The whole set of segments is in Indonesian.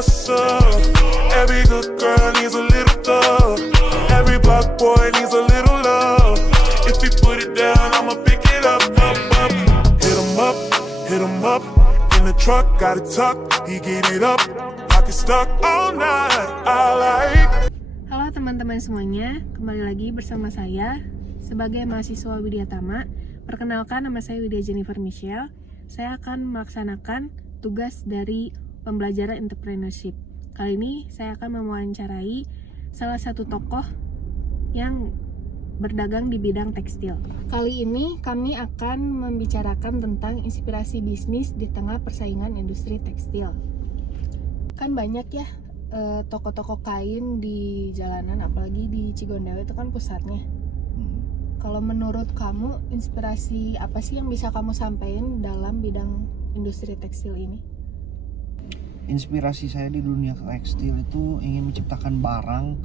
what's up? Every good girl needs a little thug. Every black boy needs a little love. If he put it down, I'ma pick it up, up, up. Hit him up. In the truck, got it tucked. He get it up. Pocket stuck all night. I like. Halo teman-teman semuanya, kembali lagi bersama saya sebagai mahasiswa Widya Tama. Perkenalkan, nama saya Widya Jennifer Michelle. Saya akan melaksanakan tugas dari pembelajaran entrepreneurship. Kali ini saya akan mewawancarai salah satu tokoh yang berdagang di bidang tekstil. Kali ini kami akan membicarakan tentang inspirasi bisnis di tengah persaingan industri tekstil. Kan banyak ya toko-toko kain di jalanan, apalagi di Cigondewa itu kan pusatnya. Kalau menurut kamu, inspirasi apa sih yang bisa kamu sampaikan dalam bidang industri tekstil ini? Inspirasi saya di dunia tekstil itu ingin menciptakan barang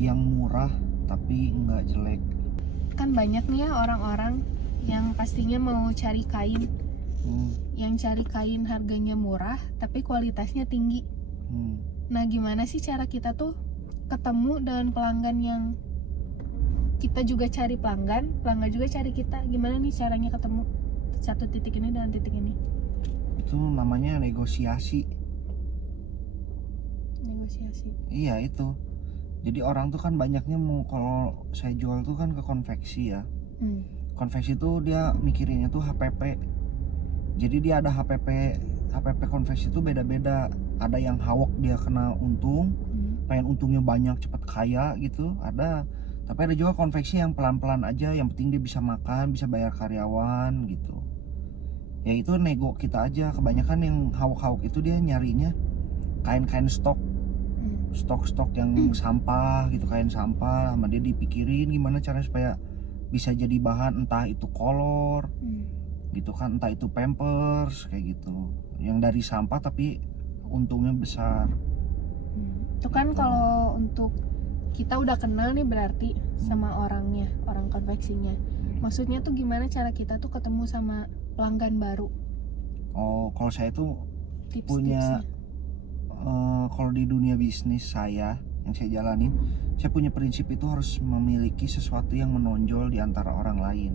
yang murah tapi nggak jelek. Kan banyak nih ya orang-orang yang pastinya mau cari kain, yang cari kain harganya murah tapi kualitasnya tinggi. Nah, gimana sih cara kita tuh ketemu dengan pelanggan yang kita juga cari pelanggan juga cari kita? Gimana nih caranya ketemu satu titik ini dan titik ini? Itu namanya negosiasi. Negosiasi. Iya itu. Jadi orang tuh kan banyaknya mau, kalau saya jual tuh kan ke konveksi ya. Konveksi tuh dia mikirinnya tuh HPP. Jadi dia ada HPP konveksi tuh beda-beda. Ada yang hawok dia kena untung, pengen untungnya banyak cepet kaya gitu. Ada. Tapi ada juga konveksi yang pelan-pelan aja, yang penting dia bisa makan, bisa bayar karyawan gitu. Ya itu nego kita aja. Kebanyakan yang hawok-hawok itu dia nyarinya kain-kain stok yang sampah gitu, kain sampah. Sama dia dipikirin gimana caranya supaya bisa jadi bahan, entah itu kolor gitu kan, entah itu pampers kayak gitu, yang dari sampah tapi untungnya besar. Itu kan gitu. Kalau untuk kita udah kenal nih berarti sama orangnya, orang konveksinya. Maksudnya tuh gimana cara kita tuh ketemu sama pelanggan baru? Oh, kalau saya tuh Tips-tipsnya. kalau di dunia bisnis saya yang saya jalanin, saya punya prinsip itu harus memiliki sesuatu yang menonjol di antara orang lain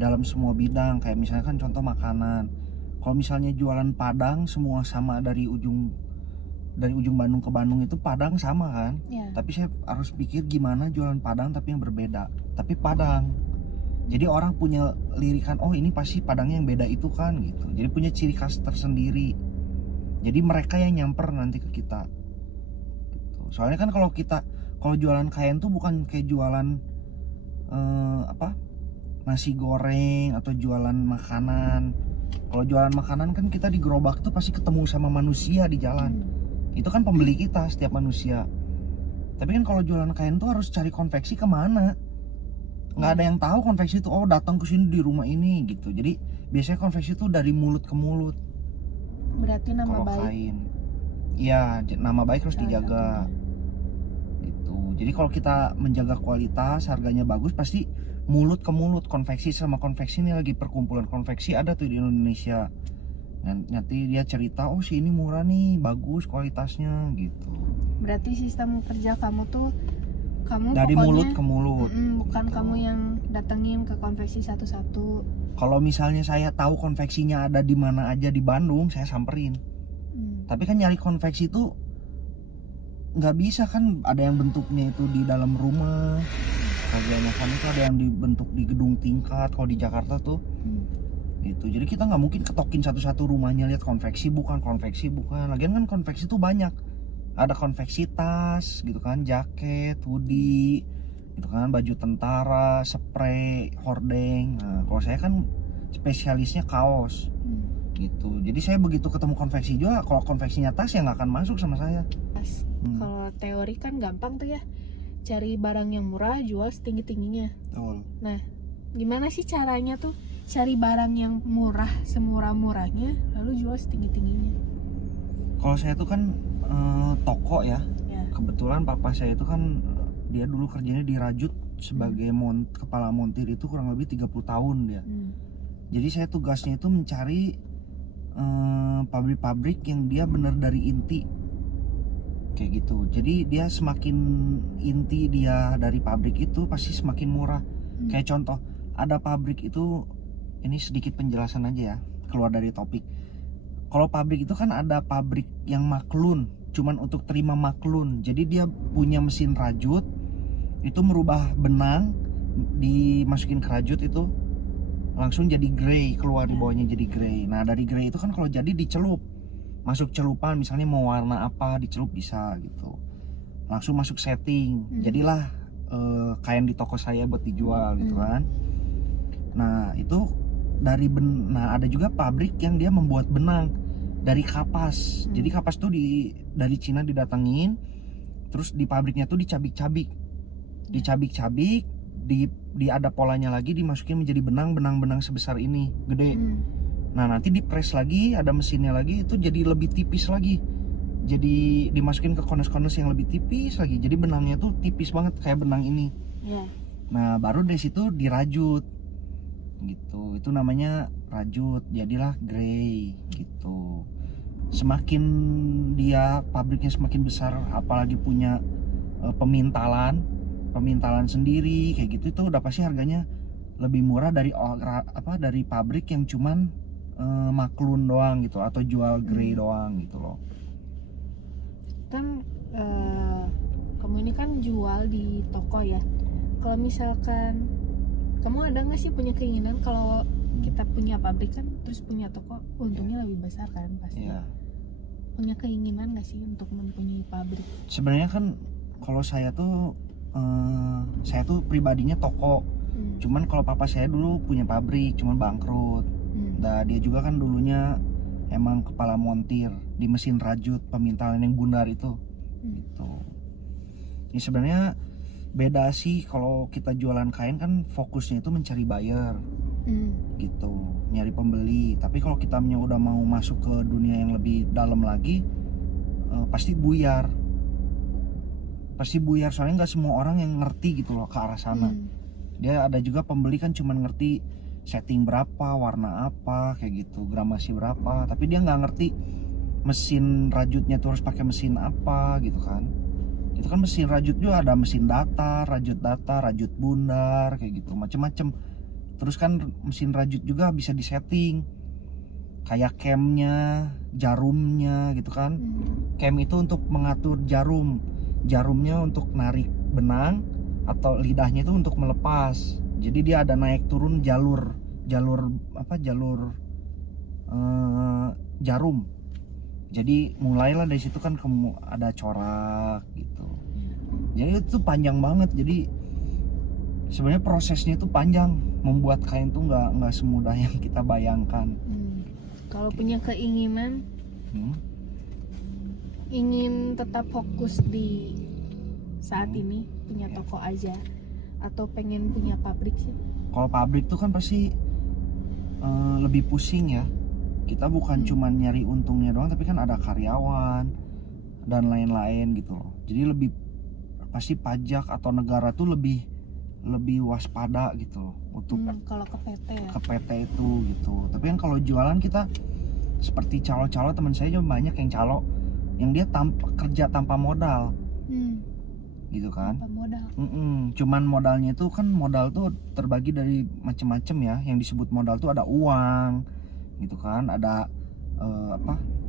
dalam semua bidang. Kayak misalnya kan contoh makanan, kalau misalnya jualan Padang semua sama dari ujung Bandung ke Bandung, itu Padang sama kan Ya. tapi saya harus pikir gimana jualan Padang tapi yang berbeda, tapi Padang. Jadi orang punya lirikan, oh ini pasti Padangnya yang beda itu kan gitu. Jadi punya ciri khas tersendiri. Jadi mereka yang nyamper nanti ke kita gitu. Soalnya kan kalau jualan kain tuh bukan kayak jualan nasi goreng atau jualan makanan. Kalau jualan makanan kan kita di gerobak tuh pasti ketemu sama manusia di jalan. Itu kan pembeli kita, setiap manusia. Tapi kan kalau jualan kain tuh harus cari konveksi kemana. Nggak ada yang tahu konveksi tuh, oh datang ke sini di rumah ini gitu. Jadi biasanya konveksi tuh dari mulut ke mulut. Berarti nama Kalau baik. kain, iya nama baik harus dijaga. Gitu. Jadi kalau kita menjaga kualitas, harganya bagus, pasti mulut ke mulut. Konveksi sama konveksi ini lagi perkumpulan konveksi ada tuh di Indonesia. Nanti dia cerita, oh si ini murah nih, bagus kualitasnya gitu. Berarti sistem kerja kamu tuh Dari pokoknya, mulut ke mulut. bukan gitu. kamu yang datengin ke konveksi satu-satu. Kalau misalnya saya tahu konveksinya ada di mana aja di Bandung, saya samperin. Tapi kan nyari konveksi itu nggak bisa kan, ada yang bentuknya itu di dalam rumah, harganya kan itu ada yang dibentuk di gedung tingkat. Kalau di Jakarta tuh gitu. Jadi kita nggak mungkin ketokin satu-satu rumahnya lihat konveksi bukan. Lagian kan konveksi tuh banyak. Ada konveksi tas gitu kan, jaket, hoodie gitu kan, baju tentara, spray, hordeng. Nah, kalau saya kan spesialisnya kaos gitu. Jadi saya begitu ketemu konveksi juga, kalau konveksinya tas ya nggak akan masuk sama saya. Kalau teori kan gampang tuh ya, cari barang yang murah, jual setinggi-tingginya. Betul. Nah, gimana sih caranya tuh cari barang yang murah, semurah-murahnya, lalu jual setinggi-tingginya? Kalau saya tuh kan toko ya. Ya. Kebetulan papa saya itu kan dia dulu kerjanya di Rajut sebagai kepala montir, itu kurang lebih 30 tahun dia. Jadi saya tugasnya itu mencari pabrik-pabrik yang dia bener dari inti kayak gitu. Jadi dia semakin inti dia dari pabrik itu pasti semakin murah. Kayak contoh, ada pabrik itu, ini sedikit penjelasan aja ya, keluar dari topik. Kalau pabrik itu kan ada pabrik yang maklun, cuman untuk terima maklun. Jadi dia punya mesin rajut, itu merubah benang, dimasukin ke rajut itu langsung jadi grey, keluar di bawahnya jadi grey. Nah dari grey itu kan kalau jadi dicelup, masuk celupan, misalnya mau warna apa dicelup bisa gitu, langsung masuk setting, jadilah kain di toko saya buat dijual gitu kan. Nah itu dari nah ada juga pabrik yang dia membuat benang dari kapas. Jadi kapas tuh dari Cina didatengin, terus di pabriknya tuh dicabik-cabik, di ada polanya lagi, dimasukin menjadi benang sebesar ini, gede. Nah nanti dipres lagi, ada mesinnya lagi, itu jadi lebih tipis lagi, jadi dimasukin ke konus-konus yang lebih tipis lagi, jadi benangnya tuh tipis banget kayak benang ini. Nah baru dari situ dirajut gitu, itu namanya rajut, jadilah grey gitu. Semakin dia pabriknya semakin besar, apalagi punya pemintalan sendiri kayak gitu, itu udah pasti harganya lebih murah dari dari pabrik yang cuman maklun doang gitu, atau jual grey doang gitu loh. Kan kamu ini kan jual di toko ya. Kalau misalkan kamu ada nggak sih punya keinginan kalau kita punya pabrik kan terus punya toko, untungnya lebih besar kan pasti. Punya keinginan nggak sih untuk mempunyai pabrik? Sebenarnya kan kalau saya tuh pribadinya toko. Cuman kalau papa saya dulu punya pabrik, cuman bangkrut. Nah dia juga kan dulunya emang kepala montir di mesin rajut pemintalan yang bundar itu gitu. Ini sebenarnya beda sih, kalau kita jualan kain kan fokusnya itu mencari buyer gitu, nyari pembeli. Tapi kalau kita udah mau masuk ke dunia yang lebih dalam lagi, pasti buyar, soalnya nggak semua orang yang ngerti gitu loh ke arah sana. Dia ada juga pembeli kan cuman ngerti setting berapa, warna apa kayak gitu, gramasi berapa, tapi dia nggak ngerti mesin rajutnya tuh harus pakai mesin apa gitu kan. Itu kan mesin rajut juga ada mesin datar, rajut bundar kayak gitu, macem-macem. Terus kan mesin rajut juga bisa disetting kayak camnya, jarumnya gitu kan. Cam itu untuk mengatur jarumnya untuk narik benang, atau lidahnya itu untuk melepas. Jadi dia ada naik turun jalur jarum. Jadi mulailah dari situ kan ada corak gitu. Jadi itu panjang banget. Jadi sebenarnya prosesnya itu panjang, membuat kain tuh nggak semudah yang kita bayangkan. Kalau punya keinginan ingin tetap fokus di saat ini punya toko aja, atau pengen punya pabrik sih? Kalau pabrik tuh kan pasti lebih pusing ya. Kita bukan cuman nyari untungnya doang, tapi kan ada karyawan dan lain-lain gitu loh. Jadi lebih pasti pajak atau negara tuh lebih waspada gitu loh untuk kalau ke PT ya? Ke PT itu gitu. Tapi kan kalau jualan kita seperti calo-calo, teman saya juga banyak yang calo yang dia kerja tanpa modal gitu kan. Tanpa modal. Cuman modalnya itu kan, modal tuh terbagi dari macam-macam ya. Yang disebut modal tuh ada uang gitu kan, ada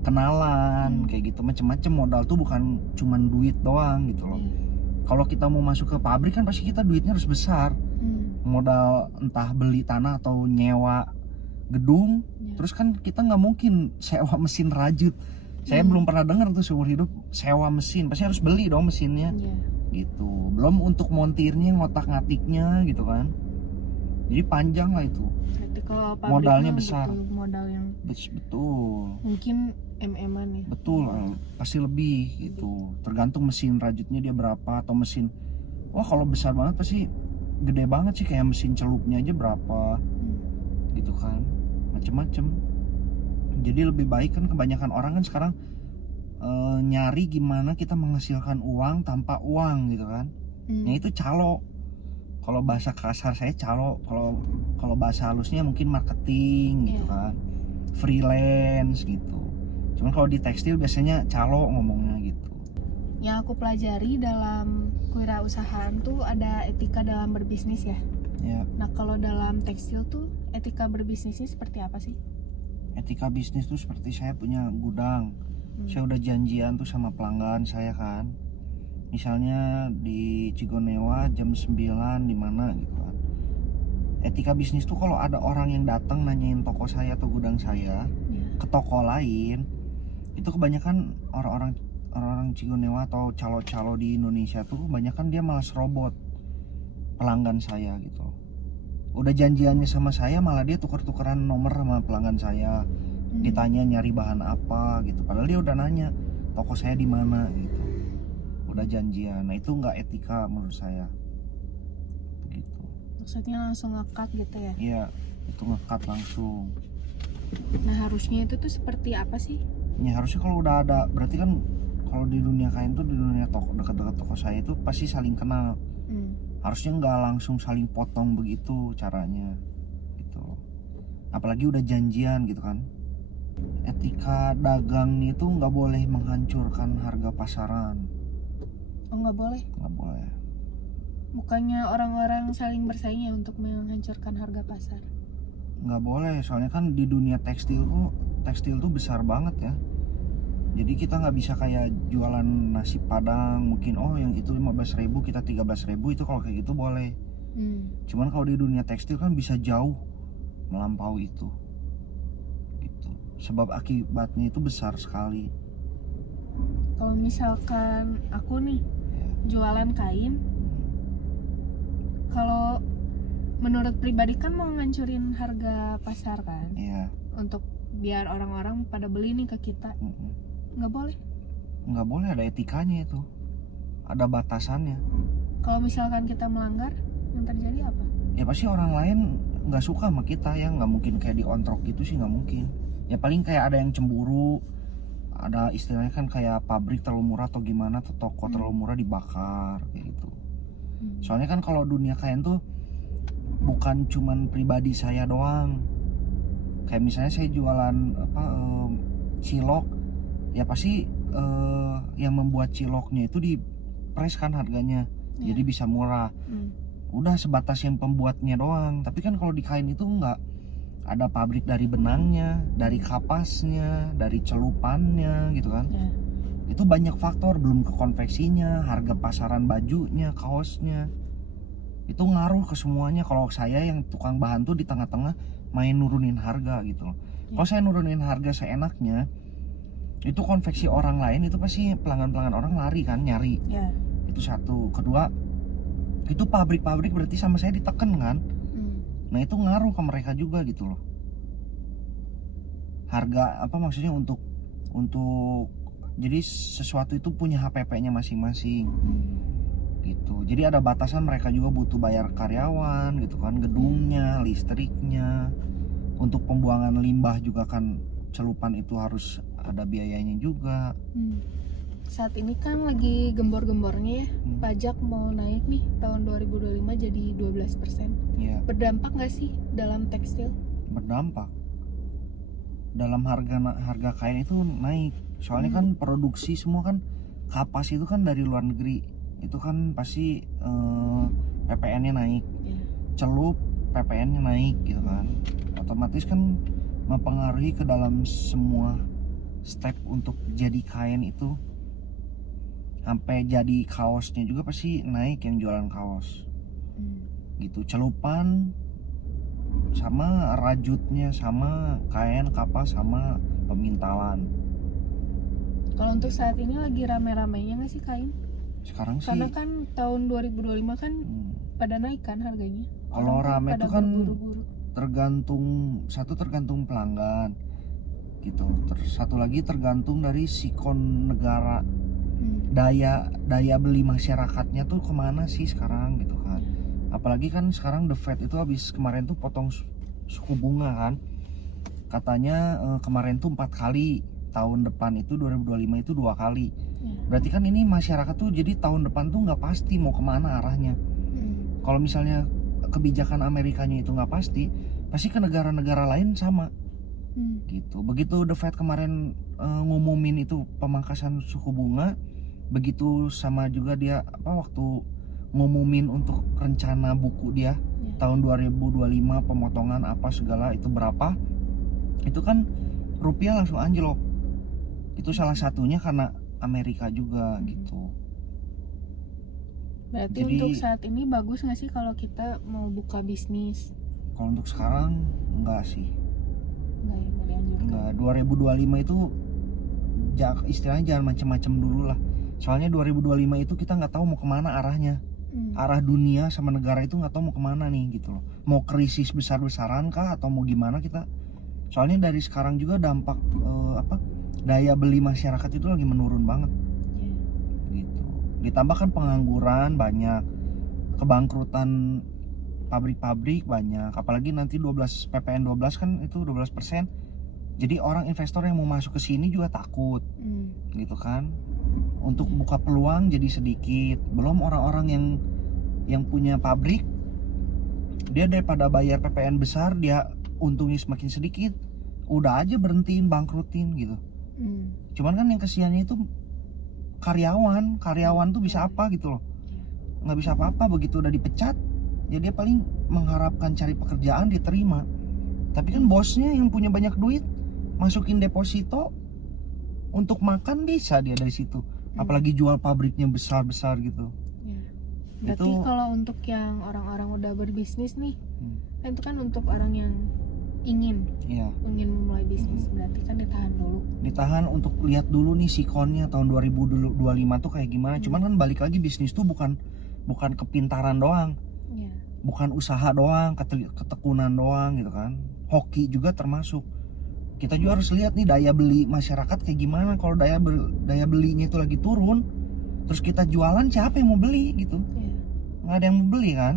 kenalan kayak gitu, macam-macam. Modal tuh bukan cuman duit doang gitu loh. Kalau kita mau masuk ke pabrik kan pasti kita duitnya harus besar. Modal entah beli tanah atau nyewa gedung. Terus kan kita nggak mungkin sewa mesin rajut. Saya belum pernah dengar tuh seumur hidup sewa mesin, pasti harus beli dong mesinnya gitu. Belum untuk montirnya, ngotak-ngatiknya gitu kan. Jadi panjang lah itu. Berarti kalau modalnya besar. Modal yang betul. Mungkin MM-an ya. Betul, pasti lebih gitu. Tergantung mesin rajutnya dia berapa, atau mesin. Wah kalau besar banget pasti gede banget sih, kayak mesin celupnya aja berapa gitu kan, macem-macem. Jadi lebih baik kan, kebanyakan orang kan sekarang nyari gimana kita menghasilkan uang tanpa uang gitu kan. Nah itu calo. Kalau bahasa kasar saya calo, kalau bahasa halusnya mungkin marketing gitu kan, freelance gitu. Cuman kalau di tekstil biasanya calo ngomongnya gitu. Yang aku pelajari dalam kewirausahaan tuh ada etika dalam berbisnis ya. Ya, Nah kalau dalam tekstil tuh etika berbisnisnya seperti apa sih? etika bisnis tuh seperti saya punya gudang. Saya udah janjian tuh sama pelanggan saya kan. Misalnya di Cigonewa jam 9 di mana gitu kan. Etika bisnis tuh kalau ada orang yang datang nanyain toko saya atau gudang saya ke toko lain, itu kebanyakan orang-orang Cigonewa atau calo-calo di Indonesia tuh kebanyakan dia malas robot pelanggan saya gitu. Udah janjiannya sama saya malah dia tuker-tukeran nomor sama pelanggan saya. Ditanya nyari bahan apa gitu. Padahal dia udah nanya toko saya di mana gitu. Udah janjian. Nah, itu nggak etika menurut saya. Gitu. Maksudnya langsung ngekat gitu ya? Iya, itu ngekat langsung. Nah harusnya itu tuh seperti apa sih? Ya harusnya kalau udah ada, berarti kan kalau di dunia kain tuh, di dunia toko dekat-dekat toko saya itu pasti saling kenal. Harusnya nggak langsung saling potong begitu caranya gitu. Apalagi udah janjian gitu kan. Etika dagang itu nggak boleh menghancurkan harga pasaran. Oh nggak boleh? Nggak boleh. Bukannya orang-orang saling bersaing ya untuk menghancurkan harga pasar? Nggak boleh, soalnya kan di dunia tekstil tuh besar banget ya. Jadi kita nggak bisa kayak jualan nasi padang mungkin, oh yang itu 15.000 kita 13.000, itu kalau kayak gitu boleh. Cuman kalau di dunia tekstil kan bisa jauh melampaui itu gitu. Sebab akibatnya itu besar sekali. Kalau misalkan aku nih jualan kain, kalau menurut pribadi kan mau ngancurin harga pasar kan, Iya. untuk biar orang-orang pada beli nih ke kita. Nggak boleh? Nggak boleh, ada etikanya itu, ada batasannya. Kalau misalkan kita melanggar, yang terjadi apa? Ya pasti orang lain nggak suka sama kita ya, nggak mungkin kayak diontrok gitu sih, nggak mungkin. Ya paling kayak ada yang cemburu, ada istilahnya kan kayak pabrik terlalu murah atau gimana, atau toko terlalu murah dibakar kayak gitu. Soalnya kan kalau dunia kain tuh bukan cuman pribadi saya doang. Kayak misalnya saya jualan cilok, ya pasti yang membuat ciloknya itu dipres kan harganya, jadi bisa murah. Udah sebatas yang pembuatnya doang. Tapi kan kalau di kain itu enggak, ada pabrik dari benangnya, dari kapasnya, dari celupannya gitu kan. Itu banyak faktor, belum ke konveksinya, harga pasaran bajunya, kaosnya. Itu ngaruh ke semuanya. Kalau saya yang tukang bahan tuh di tengah-tengah main nurunin harga gitu loh. Kalau saya nurunin harga seenaknya, itu konveksi orang lain itu pasti pelanggan-pelanggan orang lari kan, nyari. Itu satu. Kedua, itu pabrik-pabrik berarti sama saya diteken kan. Nah itu ngaruh ke mereka juga gitu loh. Harga apa maksudnya untuk jadi sesuatu itu punya HPP-nya masing-masing gitu. Jadi ada batasan, mereka juga butuh bayar karyawan gitu kan, gedungnya, listriknya, untuk pembuangan limbah juga kan, celupan itu harus ada biayanya juga. Saat ini kan lagi gembor-gembornya ya, pajak mau naik nih tahun 2025 jadi 12%. Berdampak nggak sih dalam tekstil? Berdampak. Dalam harga kain itu naik. Soalnya kan produksi semua kan, kapas itu kan dari luar negeri. Itu kan pasti PPN-nya naik. Celup PPN-nya naik gitu kan. Otomatis kan mempengaruhi ke dalam semua step untuk jadi kain itu. Sampai jadi kaosnya juga pasti naik, yang jualan kaos gitu. Celupan sama rajutnya, sama kain kapas, sama pemintalan. Kalau untuk saat ini lagi rame-ramenya nggak sih kain? Sekarang sih Karena kan tahun 2025 kan pada naik kan harganya. kalau rame itu kan berburu-buru. tergantung pelanggan gitu. Satu lagi tergantung dari sikon negara, daya beli masyarakatnya tuh kemana sih sekarang gitu kan. Apalagi kan sekarang The Fed itu habis kemarin tuh potong suku bunga kan, katanya kemarin tuh 4 kali, tahun depan itu 2025 itu 2 kali. Berarti kan ini masyarakat tuh jadi tahun depan tuh nggak pasti mau kemana arahnya. Kalau misalnya kebijakan Amerikanya itu nggak pasti ke negara-negara lain sama. gitu. Begitu The Fed kemarin ngumumin itu pemangkasan suku bunga, begitu sama juga dia waktu ngumumin untuk rencana buku dia tahun 2025 pemotongan apa segala itu berapa, itu kan rupiah langsung anjlok. Itu salah satunya karena Amerika juga gitu. Berarti Jadi, untuk saat ini bagus nggak sih kalau kita mau buka bisnis? kalau untuk sekarang enggak sih. Nggak dianjurkan. Enggak, 2025 itu istilahnya jangan macam-macam dulu lah. Soalnya 2025 itu kita nggak tahu mau kemana arahnya. Arah dunia sama negara itu nggak tahu mau kemana nih gitu loh. Mau krisis besar-besaran kah atau mau gimana kita? Soalnya dari sekarang juga dampak daya beli masyarakat itu lagi menurun banget. Gitu. Ditambah kan pengangguran banyak, kebangkrutan pabrik-pabrik banyak, apalagi nanti PPN 12 kan itu 12%. Jadi orang investor yang mau masuk ke sini juga takut. Gitu kan. Untuk buka peluang jadi sedikit. Belum orang-orang yang punya pabrik, dia daripada bayar PPN besar dia untungnya semakin sedikit, udah aja berhentiin, bangkrutin gitu. Cuman kan yang kesiannya itu karyawan tuh bisa apa gitu loh, nggak bisa apa-apa. Begitu udah dipecat ya dia paling mengharapkan cari pekerjaan diterima, tapi kan bosnya yang punya banyak duit masukin deposito untuk makan bisa dia dari situ, apalagi jual pabriknya besar-besar gitu. Berarti kalau untuk yang orang-orang udah berbisnis nih, kan itu kan untuk orang yang ingin memulai bisnis, berarti kan ditahan untuk lihat dulu nih sikonnya tahun 2025 tuh kayak gimana. Cuman kan balik lagi, bisnis tuh bukan kepintaran doang, bukan usaha doang, ketekunan doang gitu kan. Hoki juga termasuk. Kita juga harus lihat nih daya beli masyarakat kayak gimana. Kalau daya belinya itu lagi turun, terus kita jualan, siapa yang mau beli gitu? Nggak ada yang mau beli kan?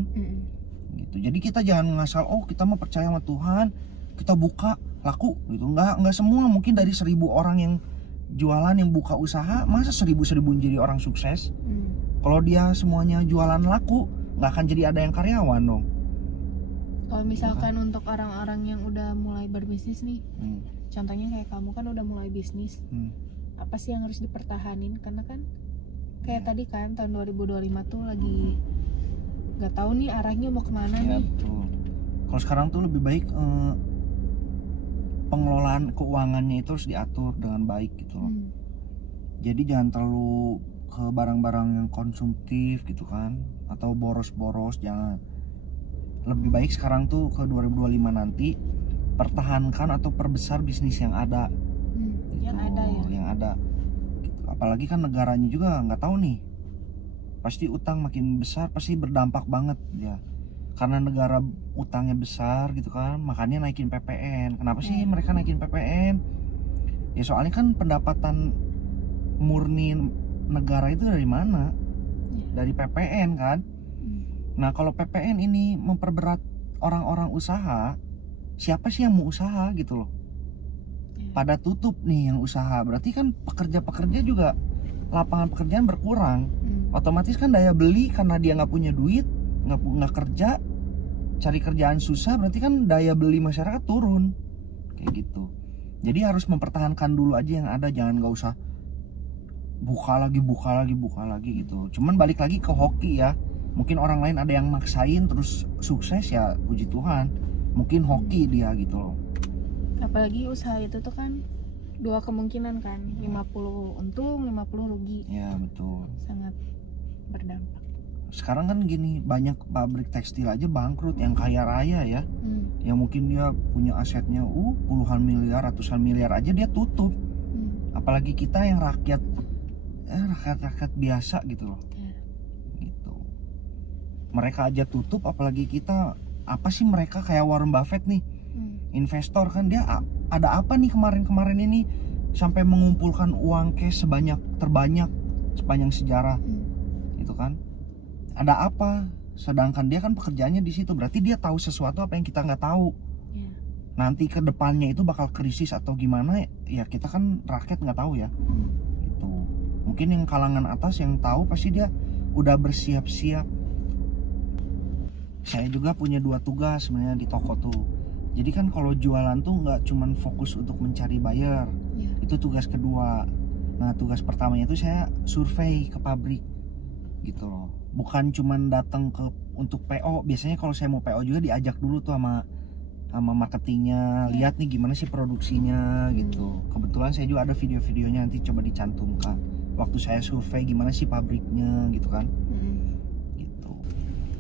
Gitu. Jadi kita jangan ngasal, kita mau percaya sama Tuhan, kita buka laku gitu. Nggak semua. Mungkin dari 1000 orang yang jualan, yang buka usaha, masa 1000 jadi orang sukses? Kalau dia semuanya jualan laku, nggak akan jadi ada yang karyawan dong. Kalau misalkan untuk orang-orang yang udah mulai berbisnis nih, contohnya kayak kamu kan udah mulai bisnis, apa sih yang harus dipertahanin? Karena kan kayak tadi kan tahun 2025 tuh lagi nggak tahu nih arahnya mau kemana nih. Betul. Kalau sekarang tuh lebih baik pengelolaan keuangannya itu harus diatur dengan baik gitu loh. Jadi jangan terlalu ke barang-barang yang konsumtif gitu kan, atau boros-boros, jangan. Lebih baik sekarang tuh ke 2025 nanti pertahankan atau perbesar bisnis yang ada. Gitu, yang ada. Gitu. Apalagi kan negaranya juga nggak tahu nih, pasti utang makin besar, pasti berdampak banget ya. Karena negara utangnya besar gitu kan, makanya naikin PPN. Kenapa sih mereka naikin PPN? Ya soalnya kan pendapatan murni negara itu dari mana? Dari PPN kan. Nah kalau PPN ini memperberat orang-orang usaha, siapa sih yang mau usaha gitu loh? Pada tutup nih yang usaha, berarti kan pekerja-pekerja juga lapangan pekerjaan berkurang. Otomatis kan daya beli, karena dia nggak punya duit, nggak kerja, cari kerjaan susah, berarti kan daya beli masyarakat turun kayak gitu. Jadi harus mempertahankan dulu aja yang ada, jangan nggak usah buka lagi gitu. Cuman balik lagi ke hoki ya. Mungkin orang lain ada yang maksain terus sukses, ya puji Tuhan. Mungkin hoki dia gitu loh. Apalagi usaha itu tuh kan dua kemungkinan kan, 50 untung, 50 rugi. Ya betul. Sangat berdampak. Sekarang kan gini, banyak pabrik tekstil aja bangkrut yang kaya raya ya. Yang mungkin dia punya asetnya puluhan miliar, ratusan miliar aja dia tutup. Apalagi kita yang rakyat biasa gitu loh. Gitu. Mereka aja tutup, apalagi kita. Apa sih mereka kayak Warren Buffett nih, investor kan, dia ada apa nih kemarin ini sampai mengumpulkan uang cash terbanyak sepanjang sejarah. Itu kan ada apa? Sedangkan dia kan pekerjaannya di situ, berarti dia tahu sesuatu apa yang kita nggak tahu. Nanti ke depannya itu bakal krisis atau gimana ya, kita kan rakyat nggak tahu ya. Gitu. Mungkin yang kalangan atas yang tahu, pasti dia udah bersiap-siap. Saya juga punya 2 tugas sebenarnya di toko tuh. Jadi kan kalau jualan tuh nggak cuman fokus untuk mencari buyer, itu tugas kedua. Nah tugas pertamanya itu saya survei ke pabrik gitu loh, bukan cuman datang untuk PO. Biasanya kalau saya mau PO juga diajak dulu tuh sama marketingnya, lihat nih gimana sih produksinya gitu. Kebetulan saya juga ada video-videonya, nanti coba dicantumkan waktu saya survei gimana sih pabriknya gitu kan. Gitu.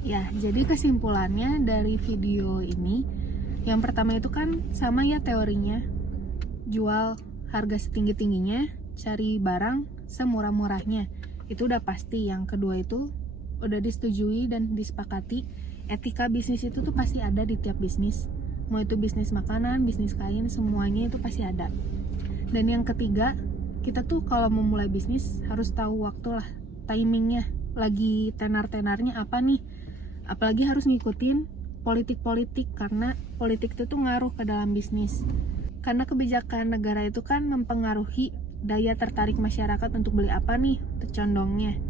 Ya, jadi kesimpulannya dari video ini, yang pertama itu kan sama ya teorinya, jual harga setinggi-tingginya, cari barang semurah-murahnya, itu udah pasti. Yang kedua itu udah disetujui dan disepakati, etika bisnis itu tuh pasti ada di tiap bisnis, mau itu bisnis makanan, bisnis kain, semuanya itu pasti ada. Dan yang ketiga, kita tuh kalau mau mulai bisnis harus tahu waktu lah, timingnya, lagi tenar-tenarnya apa nih, apalagi harus ngikutin politik-politik, karena politik itu tuh ngaruh ke dalam bisnis. Karena kebijakan negara itu kan mempengaruhi daya tertarik masyarakat untuk beli apa nih, condongnya.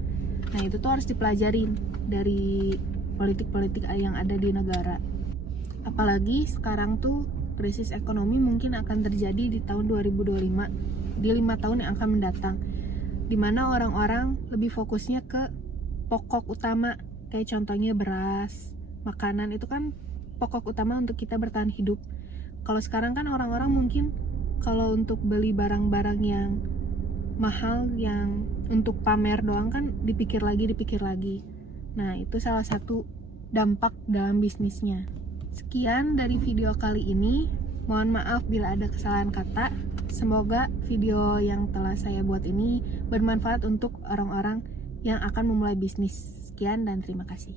Nah itu tuh harus dipelajarin dari politik-politik yang ada di negara. Apalagi sekarang tuh krisis ekonomi mungkin akan terjadi di tahun 2025, di 5 tahun yang akan mendatang, dimana orang-orang lebih fokusnya ke pokok utama, kayak contohnya beras, makanan itu kan pokok utama untuk kita bertahan hidup. Kalau sekarang kan orang-orang mungkin kalau untuk beli barang-barang yang mahal, yang untuk pamer doang kan dipikir lagi. Nah itu salah satu dampak dalam bisnisnya. Sekian dari video kali ini, mohon maaf bila ada kesalahan kata. Semoga video yang telah saya buat ini bermanfaat untuk orang-orang yang akan memulai bisnis. Sekian dan terima kasih.